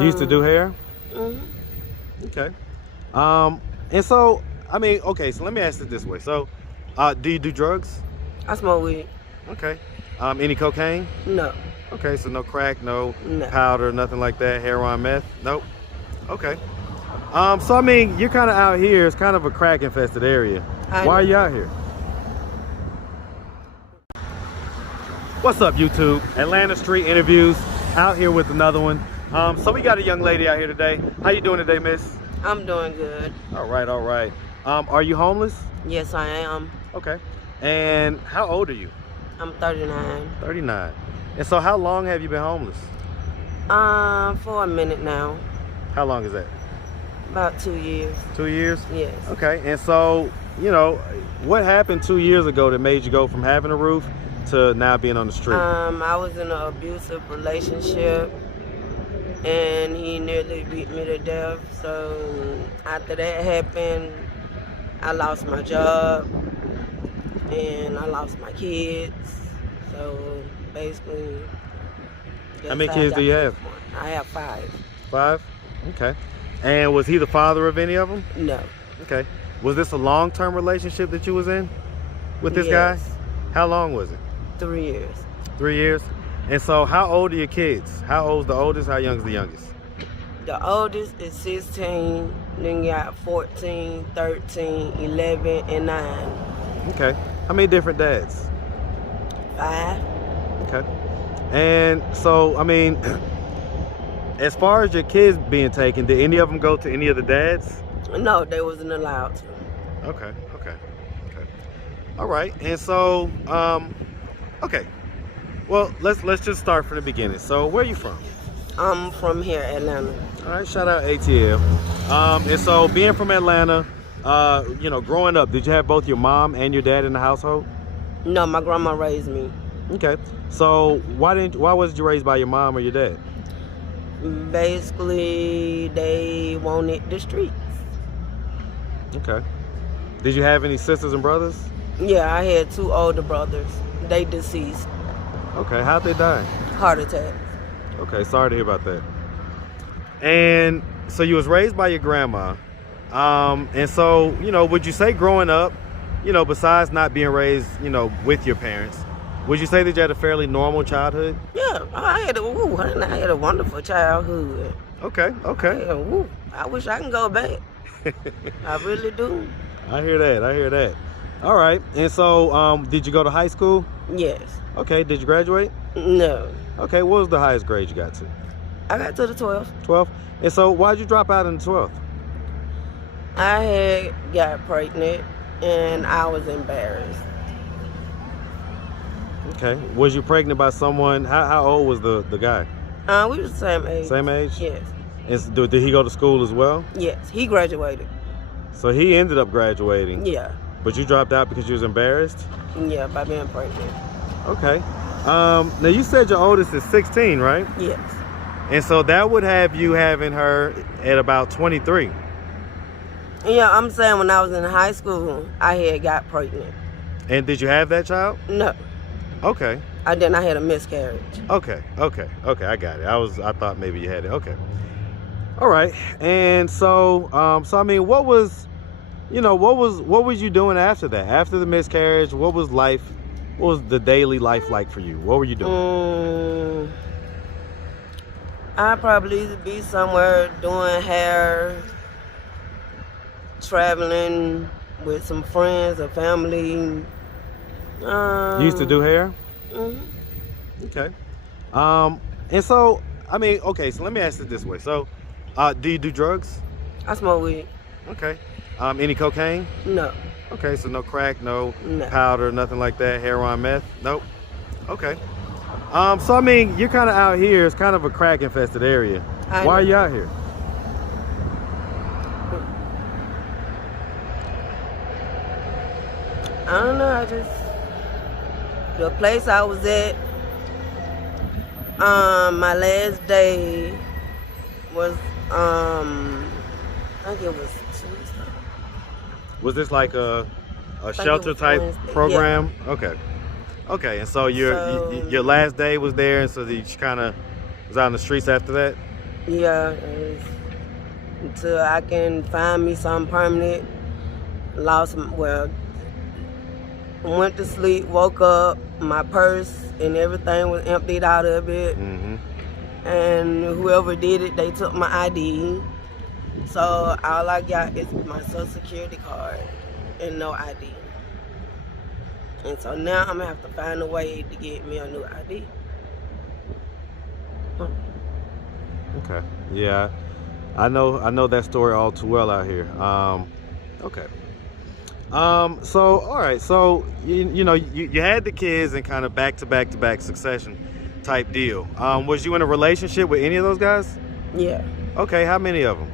You used to do hair? Mhm. Okay. And so, I mean, okay, so let me ask it this way. So, do you do drugs? I smoke weed. Okay. Any cocaine? No, Okay, so no crack, no no. powder, nothing like that, heroin, meth? Nope. Okay. So I mean, you're kind of out here. It's kind of a crack infested area. I Why are know. you out here? What's up, YouTube? Atlanta Street Interviews, out here with another one. So we got a young lady out here today. How you doing today, miss? I'm doing good. All right, all right. Are you homeless? Yes, I am. Okay. And how old are you? I'm 39. 39. And so how long have you been homeless? For a minute now. How long is that? About 2 years. 2 years? Yes. Okay. And so, you know, what happened 2 years ago that made you go from having a roof to now being on the street? I was in an abusive relationship, and he nearly beat me to death. So after that happened, I lost my job, and I lost my kids. So basically, How many kids do you have? I have 5. 5? Okay. And was he the father of any of them? No. Okay. Was this a long-term relationship that you was in with this Yes. guy? How long was it? 3 years. 3 years? And so how old are your kids? How old's the oldest? How young's the youngest? The oldest is 16, then you got 14, 13, 11, and 9. Okay. How many different dads? 5. Okay. And so, I mean, as far as your kids being taken, did any of them go to any of the dads? No, they wasn't allowed to. Okay, okay, okay. All right. And so, okay. Well, let's just start from the beginning. So, where are you from? I'm from here, Atlanta. All right, shout out ATL. And so, being from Atlanta, you know, growing up, did you have both your mom and your dad in the household? No, my grandma raised me. Okay. So, why wasn't you raised by your mom or your dad? Basically, they wanted the streets. Okay. Did you have any sisters and brothers? Yeah, I had 2 older brothers. They deceased. Okay. How'd they die? Heart attack. Okay. Sorry to hear about that. And so you was raised by your grandma. And so, you know, would you say growing up, you know, besides not being raised, you know, with your parents, would you say that you had a fairly normal childhood? Yeah, I had a wonderful childhood. Okay. Okay. Yeah, woo, I wish I can go back. I really do. I hear that. I hear that. All right. And so, did you go to high school? Yes. Okay. Did you graduate? No. Okay. What was the highest grade you got to? I got to the 12th. 12. And so, why'd you drop out in the 12th? I had got pregnant, and I was embarrassed. Okay. Was you pregnant by someone? How old was the guy? We was the same age. Same age? Yes. And did he go to school as well? Yes. He graduated. So he ended up graduating. Yeah. But you dropped out because you was embarrassed? Yeah, by being pregnant. Okay. Now you said your oldest is 16, right? Yes. And so that would have you having her at about 23. Yeah, I'm saying when I was in high school, I had got pregnant. And did you have that child? No. Okay. I had a miscarriage. Okay. I got it. I thought maybe you had it. Okay. All right. And so, I mean, what was you doing after that? After the miscarriage, what was the daily life like for you? What were you doing? I'd probably be somewhere doing hair, traveling with some friends or family. You used to do hair? Mm-hmm. Okay. And so, I mean, okay, so let me ask it this way. So, do you do drugs? I smoke weed. Okay. Any cocaine? No. Okay, so no crack, no No. powder, nothing like that, heroin, meth? Nope. Okay. So I mean, you're kind of out here. It's kind of a crack infested area. Why are you out here? I don't know. The place I was at, my last day was, I think it was Tuesday. Was this like a shelter type Wednesday. program? Yeah. Okay. Okay, and so your last day was there, and so you kind of was out on the streets after that? Yeah, until I can find me something permanent. Well, went to sleep, woke up, my purse and everything was emptied out of it. Mm-hmm. And whoever did it, they took my ID. So all I got is my social security card and no ID. And so now I'm gonna have to find a way to get me a new ID. Okay. Yeah, I know that story all too well out here. Okay. So all right. So you had the kids in kind of back to back succession type deal. Was you in a relationship with any of those guys? Yeah. Okay. How many of them?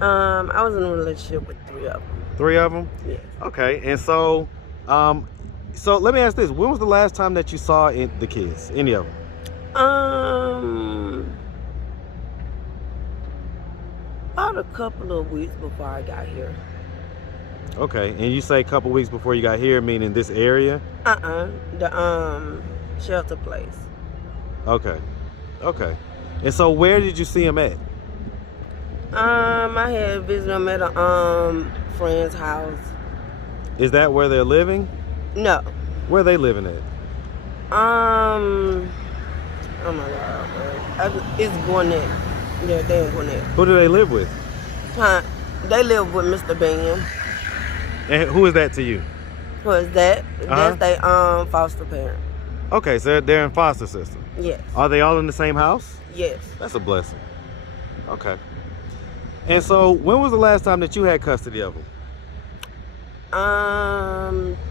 I was in a relationship with 3 of them. 3 of them. Yes. Okay. And so let me ask this: when was the last time that you saw the kids? Any of them? About a couple of weeks before I got here. Okay. And you say a couple weeks before you got here, meaning this area? The shelter place. Okay. Okay. And so where did you see him at? I had visited them at a friend's house. Is that where they're living? No. Where are they living at? Oh my God, it's Gwinnett. Yeah, they in Gwinnett. Who do they live with? Huh? They live with Mr. Ben. And who is that to you? Who is that? Uh-huh. That's their foster parent. Okay, so they're in foster system. Yes. Are they all in the same house? Yes. That's a blessing. Okay. And so when was the last time that you had custody of them?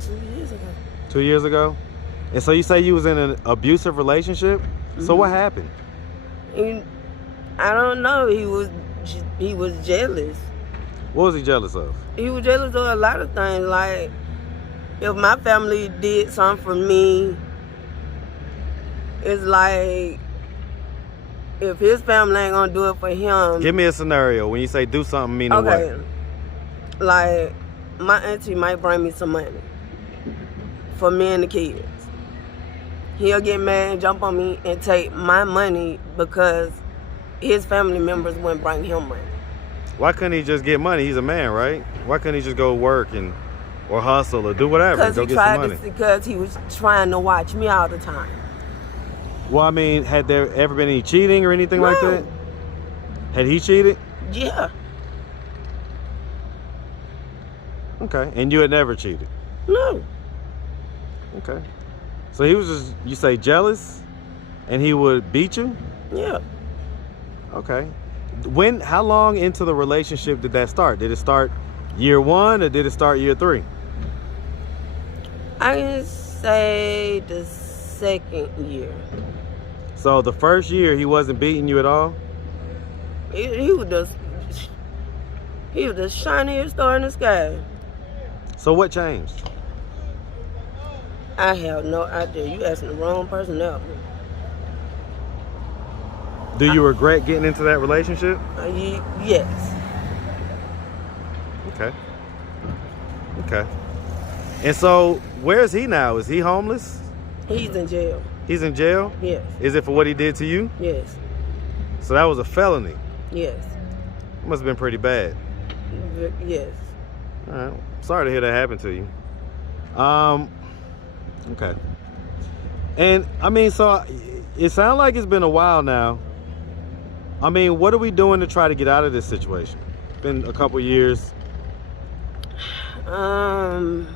2 years ago. 2 years ago? And so you say you was in an abusive relationship? Mm-hmm. So what happened? I don't know. He was jealous. What was he jealous of? He was jealous of a lot of things. Like, if my family did something for me, it's like, if his family ain't gonna do it for him. Give me a scenario. When you say do something, meaning okay. what? Like, my auntie might bring me some money for me and the kids. He'll get mad and jump on me and take my money because his family members wouldn't bring him money. Why couldn't he just get money? He's a man, right? Why couldn't he just go work or hustle or do whatever and go get some money? Because he was trying to watch me all the time. Well, I mean, had there ever been any cheating or anything No. like that? Had he cheated? Yeah. Okay. And you had never cheated? No. Okay. So he was just, you say, jealous? And he would beat you? Yeah. Okay. How long into the relationship did that start? Did it start year 1 or did it start year 3? I can say the second year. So the first year he wasn't beating you at all? He was the shiniest star in the sky. So what changed? I have no idea. You asking the wrong person now. Do you regret getting into that relationship? Yes. Okay. Okay. And so where is he now? Is he homeless? He's in jail. He's in jail? Yes. Is it for what he did to you? Yes. So that was a felony. Yes. It must have been pretty bad. Yes. All right. Sorry to hear that happen to you. Okay. And I mean, so it sounds like it's been a while now. I mean, what are we doing to try to get out of this situation? It's been a couple years. For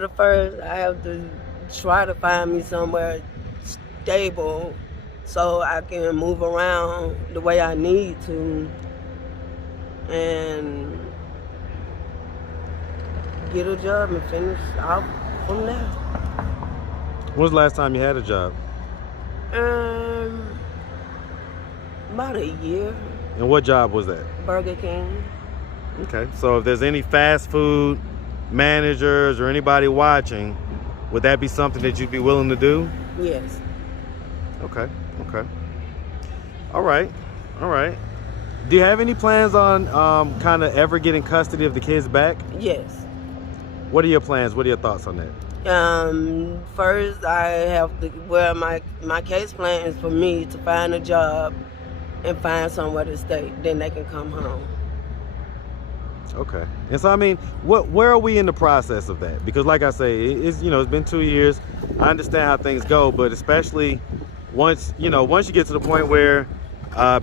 the first, I have to try to find me somewhere stable so I can move around the way I need to and get a job and finish off from there. When was the last time you had a job? About a year. And what job was that? Burger King. Okay, so if there's any fast food managers or anybody watching, would that be something that you'd be willing to do? Yes. Okay. All right. Do you have any plans on kind of ever getting custody of the kids back? Yes. What are your plans? What are your thoughts on that? First, I have to. Well, my case plan is for me to find a job and find somewhere to stay. Then they can come home. Okay. And so, I mean, where are we in the process of that? Because like I say, it's been 2 years. I understand how things go, but especially once you get to the point where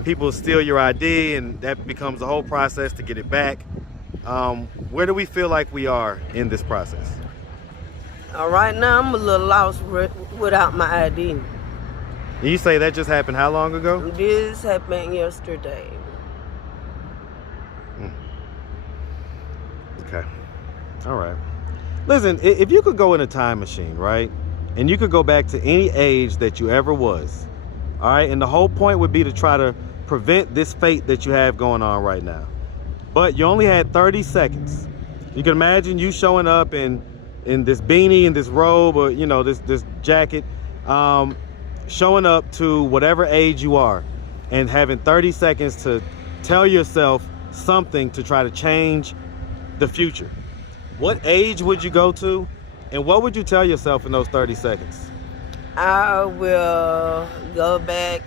people steal your ID and that becomes a whole process to get it back. Where do we feel like we are in this process? Right now, I'm a little lost without my ID. And you say that just happened how long ago? This happened yesterday. Okay. All right. Listen, if you could go in a time machine, right? And you could go back to any age that you ever was, all right? And the whole point would be to try to prevent this fate that you have going on right now. But you only had 30 seconds. You can imagine you showing up in this beanie, in this robe, or, this jacket, showing up to whatever age you are and having 30 seconds to tell yourself something to try to change the future. What age would you go to, and what would you tell yourself in those 30 seconds? I will go back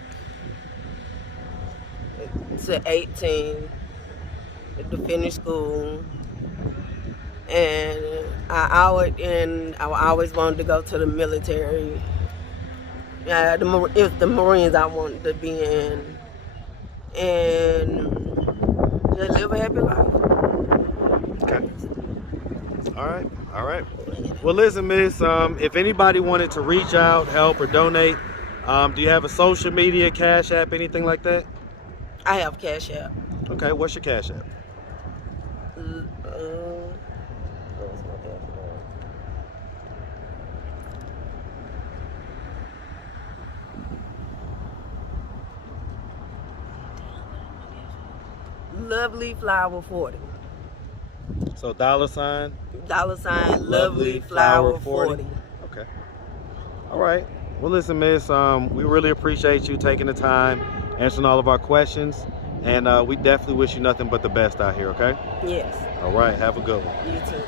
to 18 to finish school, and I always wanted to go to the military. It's the Marines I wanted to be in, and just live a happy life. Okay. All right. Well, listen, miss, if anybody wanted to reach out, help, or donate, do you have a social media, Cash App, anything like that? I have Cash App. Okay, what's your Cash App? What's my Cash App? Lovely Flower 40. So $sign Lovely Flower 40. Okay. All right. Well, listen, miss, we really appreciate you taking the time, answering all of our questions, and we definitely wish you nothing but the best out here, okay? Yes. All right. Have a good one. You too.